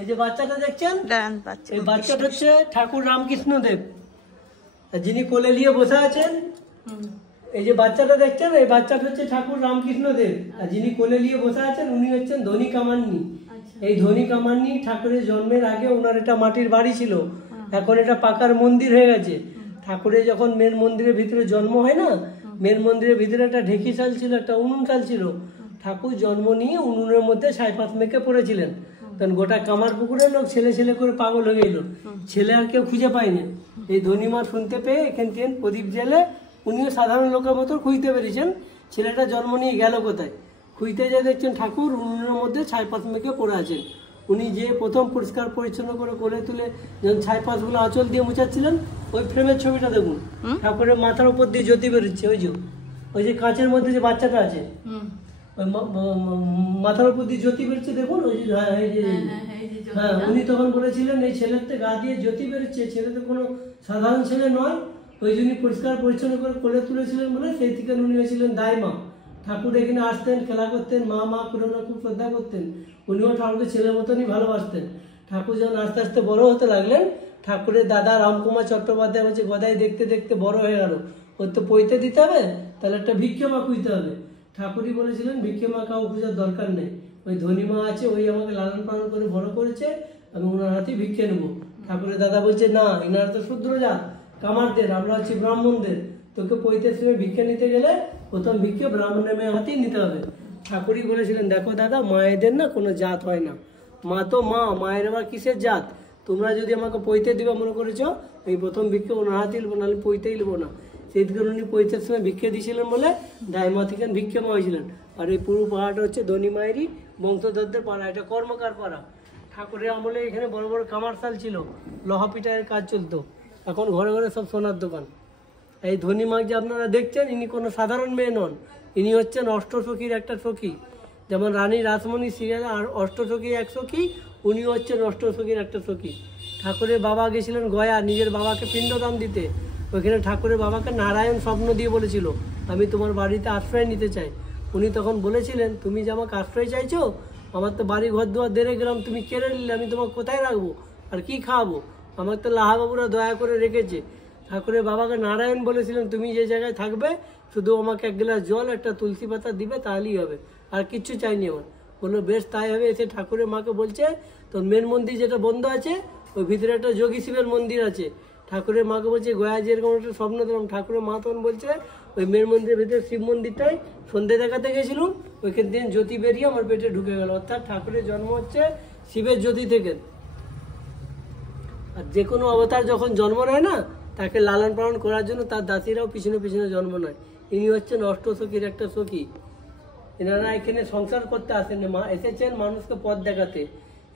এই যে বাচ্চাটা দেখছেন, এই বাচ্চাটা হচ্ছে ঠাকুর রামকৃষ্ণ দেব, যিনি কোলে নিয়ে বসে আছেন। এই যে বাচ্চাটা দেখছেন, এই বাচ্চাটা হচ্ছে ঠাকুর রামকৃষ্ণ দেব, আর যিনি কোলে নিয়ে বসে আছেন উনি হচ্ছেন ধনী কামান্নি। এই ধনী কামান্নি ঠাকুরের জন্মের আগে ওনার এটা মাটির বাড়ি ছিল, এখন এটা পাকার মন্দির হয়ে গেছে। ঠাকুরের যখন মেন মন্দিরের ভিতরে জন্ম হয় না, মেন মন্দিরের ভিতরে একটা ঢেকি চাল ছিল, একটা উনুন চাল ছিল। ঠাকুর জন্ম নিয়ে উনুনের মধ্যে ছাইপাশ মেখে পড়েছিলেন। তখন গোটা কামার পুকুরের লোক ছেলে ছেলে করে পাগল হয়ে গেল, ছেলে আর কেউ খুঁজে পায়নি। এই ধনীমা শুনতে পেয়ে এখান থেকে প্রদীপ জেলে উনিও সাধারণ লোকের মতো খুঁজতে পেরেছেন ছেলেটা জন্ম নিয়ে গেল কোথায়। খুঁজতে যা দেখছেন ঠাকুর উনুনের মধ্যে ছাইপাশ মেখে পড়ে আছেন। উনি যে প্রথম পরিষ্কার পরিচ্ছন্ন করে কোলে তুলে যখন ছাইপাশগুলো আঁচল দিয়ে মুছাচ্ছিলেন, ওই ফ্রেমের ছবিটা দেখুন, ঠাকুরের মাথার উপর দিয়ে জ্যোতি বেরোচ্ছে। ওই যে কাঁচের মধ্যে যে বাচ্চাটা আছে, ওই মাথার উপর দিয়ে জ্যোতি বেরোচ্ছে দেখুন। ওই যে হ্যাঁ, উনি তখন বলেছিলেন এই ছেলেতে গা দিয়ে জ্যোতি বেরোচ্ছে, ছেলে তো কোনো সাধারণ ছেলে নয়। ওই জন্য পরিষ্কার পরিচ্ছন্ন করে কোলে তুলেছিলেন বলে সেই থেকে উনি হয়েছিলেন দাইমা। ঠাকুর এখানে আসতেন, খেলা করতেন, মা মা করে খুব শ্রদ্ধা করতেন। উনিও ঠাকুরকে ছেলের মতনই ভালোবাসতেন। ঠাকুর যখন আস্তে আস্তে বড় হতে লাগলেন, ঠাকুরের দাদা রামকুমার চট্টোপাধ্যায় বলছে গদাই দেখতে দেখতে বড় হয়ে গেল, ওর তো পইতে দিতে হবে, তাহলে একটা ভিক্ষে মা খুঁজতে হবে। ঠাকুরই বলেছিলেন ভিক্ষে মা কাউ খুঁজার দরকার নেই, ওই ধনী মা আছে, ওই আমাকে লালন পালন করে বড় করেছে, আমি ওনার হাতেই ভিক্ষে নেবো। ঠাকুরের দাদা বলছে না, এনারা তো শূদ্র জাত, কামারদের, আমরা হচ্ছি ব্রাহ্মণদের, তোকে পৈতের সময় ভিক্ষে নিতে গেলে প্রথম ভিক্ষে ব্রাহ্মণের মেয়ে হাতেই নিতে হবে। ঠাকুরই বলেছিলেন দেখো দাদা, মায়েদের না কোনো জাত হয় না, মা তো মা, মায়ের আবার কিসের জাত? তোমরা যদি আমাকে পৈতে দিবা মনে করেছ, এই প্রথম ভিক্ষে ওনার হাতেই নেবো, নাহলে পৈতেই নেবো না। সেই দিকে উনি পৈতের সময় ভিক্ষে দিয়েছিলেন বলে দাইমা থেকে ভিক্ষে মা হয়েছিলেন। আর এই পুরো পাড়াটা হচ্ছে ধনী মায়েরই বংশধরদের পাড়া, এটা কর্মকার পাড়া। ঠাকুরের আমলে এখানে বড় বড় কামারশাল ছিল, লোহা পিটারের কাজ চলতো, এখন ঘরে ঘরে সব সোনার দোকান। এই ধনী মা যে আপনারা দেখছেন, ইনি কোনো সাধারণ মেয়ে নন, ইনি হচ্ছেন অষ্টসখীর একটা সখী। যেমন রানী রাসমণি সিরিয়ালে অষ্টসখী এক সখী, উনি হচ্ছেন অষ্টসখীর একটা সখী। ঠাকুরের বাবা গেছিলেন গয়া নিজের বাবাকে পিণ্ডদান দিতে, ওইখানে ঠাকুরের বাবাকে নারায়ণ স্বপ্ন দিয়ে বলেছিল আমি তোমার বাড়িতে আশ্রয় নিতে চাই। উনি তখন বলেছিলেন তুমি যে আমাকে আশ্রয় চাইছো, আমার তো বাড়ি ঘর দুয়ার 1.5 গ্রাম, তুমি কেড়ে নিলে আমি তোমাকে কোথায় রাখবো আর কি খাওয়াবো? আমার তো লাহাবাবুরা দয়া করে রেখেছে। ঠাকুরের বাবাকে নারায়ণ বলেছিলেন তুমি যে জায়গায় থাকবে শুধু আমাকে 1 গ্লাস জল, একটা তুলসী পাতা দিবে, তাহলেই হবে, আর কিচ্ছু চাইনি আমার। বললো বেশ তাই হবে। এসে ঠাকুরের মাকে বলছে তো মেন মন্দির যেটা বন্ধ আছে, ওই ভিতরে একটা যোগী শিবের মন্দির আছে। ঠাকুরের মাকে বলছে গয়া যেরকম একটা স্বপ্ন দিলাম, ঠাকুরের মা তখন বলছে ওই মেন মন্দিরের ভিতরে শিব মন্দিরটাই সন্ধ্যে দেখাতে গেছিলাম, ওইখান দিন জ্যোতি বেরিয়ে আমার পেটে ঢুকে গেল। অর্থাৎ ঠাকুরের জন্ম হচ্ছে শিবের জ্যোতি থেকে। আর যে কোনো অবতার যখন জন্ম নেয় না, তাকে লালন পালন করার জন্য তার দাসীরাও পিছনে পিছনে জন্ম নেয়। ইনি হচ্ছেন অষ্টসখীর একটা সখী। এনারা এখানে সংসার করতে আসেন, এসেছেন মানুষকে পথ দেখাতে,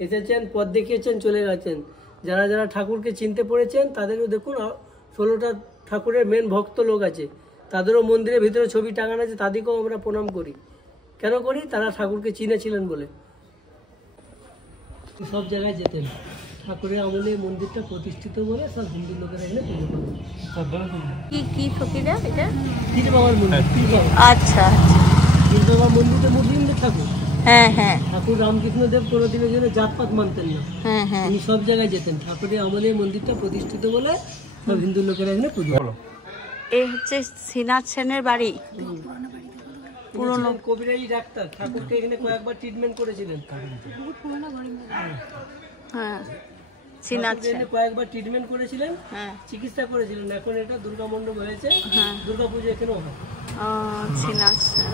এসেছেন পথ দেখিয়েছেন চলে গেছেন। যারা যারা ঠাকুরকে চিনতে পেরেছেন তাদেরও দেখুন 16টা ঠাকুরের মেন ভক্ত লোক আছে, তাদেরও মন্দিরের ভিতরে ছবি টাঙানো আছে, তাদেরকেও আমরা প্রণাম করি। কেন করি? তারা ঠাকুরকে চিনেছিলেন বলে। সব জায়গায় যেতেন, ঠাকুরের আমলে মন্দিরটা প্রতিষ্ঠিত বলে সব হিন্দু লোকেরা এখানে পুজো করেন। কি ফকিরা এটা? পীর বাবার মন্দির। আচ্ছা, পীর বাবার মন্দিরটা মুসলিমদের ঠাকুর। হ্যাঁ হ্যাঁ। ঠাকুর রামকৃষ্ণ দেব কোনোদিনের জন্য জাতপাত মানতেন না, উনি সব জায়গায় যেতেন। ঠাকুরের আমলে মন্দিরটা প্রতিষ্ঠিত বলে সব হিন্দু লোকেরা এখানে পুজো করেন। এই হচ্ছে শ্রীনাথ সেনের বাড়ি, পুরনো কবিরাজি ডাক্তার। ঠাকুরকে এখানে কয়েকবার ট্রিটমেন্ট করেছিলেন। হ্যাঁ, শ্রীনাথ সেন কয়েকবার ট্রিটমেন্ট করেছিলেন, চিকিৎসা করেছিলেন। এখন এটা দুর্গা মণ্ডপ হয়েছে, দুর্গা পুজো এখানেও হয়। শ্রীনাথ সেন।